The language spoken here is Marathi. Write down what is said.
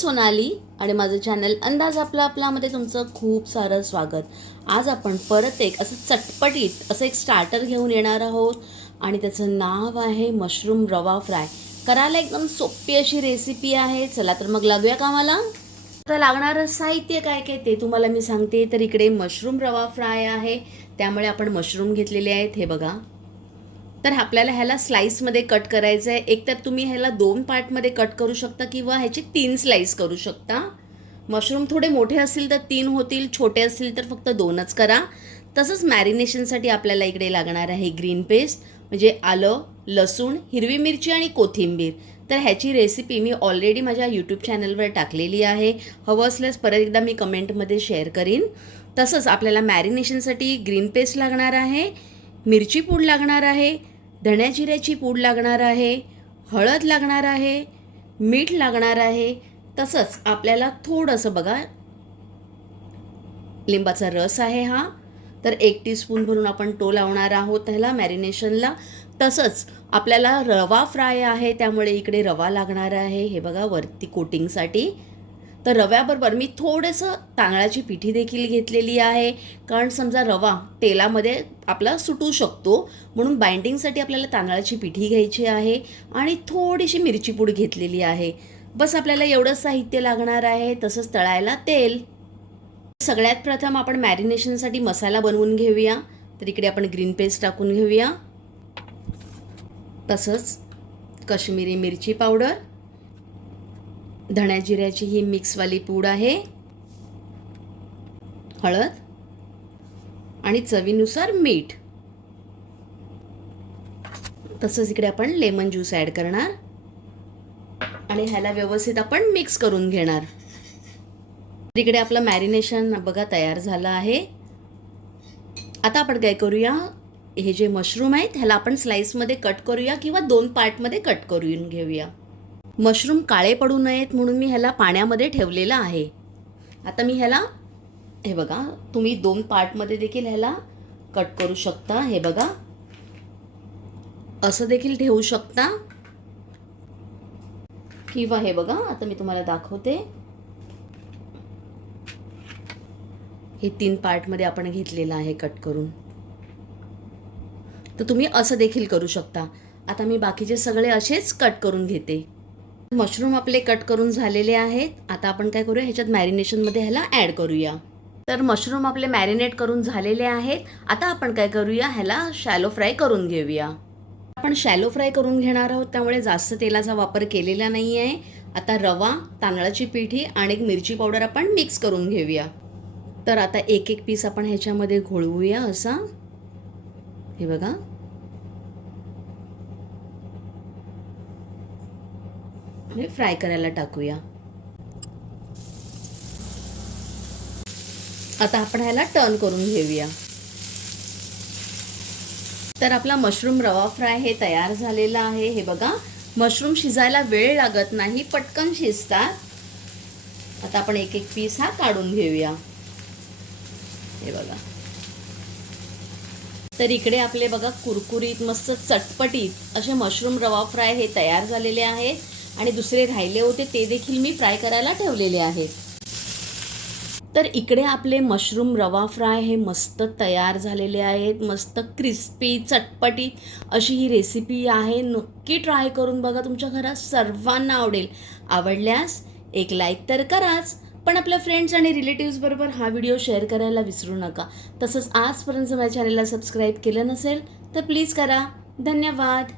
सोनाली आणि माझं चॅनल अंदाज आपलामध्ये तुमचं खूप सारं स्वागत। आज आपण परत एक असं चटपटीत असं एक स्टार्टर घेऊन येणार आहोत आणि त्याचं नाव आहे मशरूम रवा फ्राय। करायला एकदम सोपी अशी रेसिपी आहे। चला तर मग लागूया कामाला। आता लागणारं साहित्य काय काय ते तुम्हाला मी सांगते। तर इकडे मशरूम रवा फ्राय आहे, त्यामुळे आपण मशरूम घेतलेले आहेत, हे बघा। तर आपल्याला ह्याला स्लाइसमध्ये कट करायचं आहे। एक तर तुम्ही ह्याला 2 पार्टमध्ये कट करू शकता किंवा ह्याची 3 स्लाइस करू शकता। मशरूम थोडे मोठे असतील तर 3 होतील, छोटे असतील तर फक्त 2च करा। तसंच मॅरिनेशनसाठी आपल्याला इकडे लागणार आहे ग्रीन पेस्ट, म्हणजे आलं, लसूण, हिरवी मिरची आणि कोथिंबीर। तर ह्याची रेसिपी मी ऑलरेडी माझ्या यूट्यूब चॅनलवर टाकलेली आहे, हवं असल्यास परत एकदा मी कमेंटमध्ये शेअर करीन। तसंच आपल्याला मॅरिनेशनसाठी ग्रीन पेस्ट लागणार आहे, मिरची पूड लागणार आहे, धण्या जिऱ्याची पूड लागणार आहे, हळद लागणार आहे, मीठ लागणार आहे। तसंच आपल्याला थोडंसं बघा लिंबाचा रस आहे हा, तर 1 टीस्पून भरून आपण तो लावणार आहोत ह्याला मॅरिनेशनला। तसंच आपल्याला रवा फ्राय आहे, त्यामुळे इकडे रवा लागणार आहे, हे बघा वरती कोटिंगसाठी। तर रव्याबरोबर मी थोडंसं तांदळाची पिठी देखील घेतलेली आहे, कारण समजा रवा तेलामध्ये आपला सुटू शकतो, म्हणून बाइंडिंगसाठी आपल्याला तांदळाची पिठी घ्यायची आहे आणि थोडीशी मिरची पूड घेतलेली आहे। बस आपल्याला एवढंच साहित्य लागणार आहे। तसंच तळायला तेल। सगळ्यात प्रथम आपण मॅरिनेशनसाठी मसाला बनवून घेऊया। तर इकडे आपण ग्रीन पेस्ट टाकून घेऊया, तसंच काश्मीरी मिरची पावडर, धण्या जिऱ्याची ही मिक्सवाली पूड आहे, हळद आणि चवीनुसार मीठ। तसंच इकडे आपण लेमन ज्यूस ॲड करणार आणि ह्याला व्यवस्थित आपण मिक्स करून घेणार। इकडे आपलं मॅरिनेशन बघा तयार झालं आहे। आता आपण काय करूया, हे जे मशरूम आहेत ह्याला आपण स्लाइसमध्ये कट करूया किंवा 2 पार्टमध्ये कट करून घेऊया। मशरूम काळे पडू नयेत म्हणून मी ह्याला पाण्यामध्ये ठेवलेलं आहे। आता मी ह्याला हे बघा, तुम्ही 2 पार्टमध्ये देखील ह्याला कट करू शकता, हे बघा असं देखील ठेवू शकता, किंवा हे बघा आता मी तुम्हाला दाखवते, हे 3 पार्टमध्ये आपण घेतलेलं आहे कट करून। तर तुम्ही असं देखील करू शकता। आता मी बाकीचे सगळे असेच कट करून घेते। मशरूम आपले कट करून झालेले आहेत। आता आपण काय करूया, ह्याच्यात मॅरिनेशनमध्ये ह्याला ॲड करूया। तर मशरूम आपले मॅरिनेट करून झालेले आहेत। आता आपण काय करूया, ह्याला शॅलो फ्राय करून घेऊया। आपण शॅलो फ्राय करून घेणार आहोत, त्यामुळे जास्त तेलाचा वापर केलेला नाही आहे। आता रवा, तांदळाची पिठी आणि मिरची पावडर आपण मिक्स करून घेऊया। तर आता एक एक पीस आपण ह्याच्यामध्ये घोळवूया असा, हे बघा। हे फ्राय करायला टाकूया। आता आपण ह्याला टर्न करून घेऊया। तर आपला मशरूम रवा फ्राय हे तयार झालेला आहे, हे बघा। मशरूम शिजायला वेळ लागत नाही, पटकन शिजतात। आता आपण एक एक पीस हा काढून घेऊया, हे बघा। तर इकडे आपले बघा कुरकुरीत मस्त चटपटीत असे मशरूम रवा फ्राय हे तयार झालेले आहेत आणि दुसरे राहिले होते ते देखील मी फ्राय करायला ठेवलेले आहेत। तर इकडे आपले मशरूम रवा फ्राय हे मस्त तयार झालेले आहेत, मस्त क्रिस्पी चटपटीत अशी ही रेसिपी आहे। नक्की ट्राय करून बघा, तुमच्या घरात सर्वांना आवडेल। आवडल्यास एक लाईक तर कराच, पण आपल्या फ्रेंड्स आणि रिलेटिव्स बरोबर हा व्हिडिओ शेअर करायला विसरू नका। तसंच आजपर्यंत माझ्या चॅनलला सबस्क्राईब केलं नसेल तर प्लीज करा। धन्यवाद।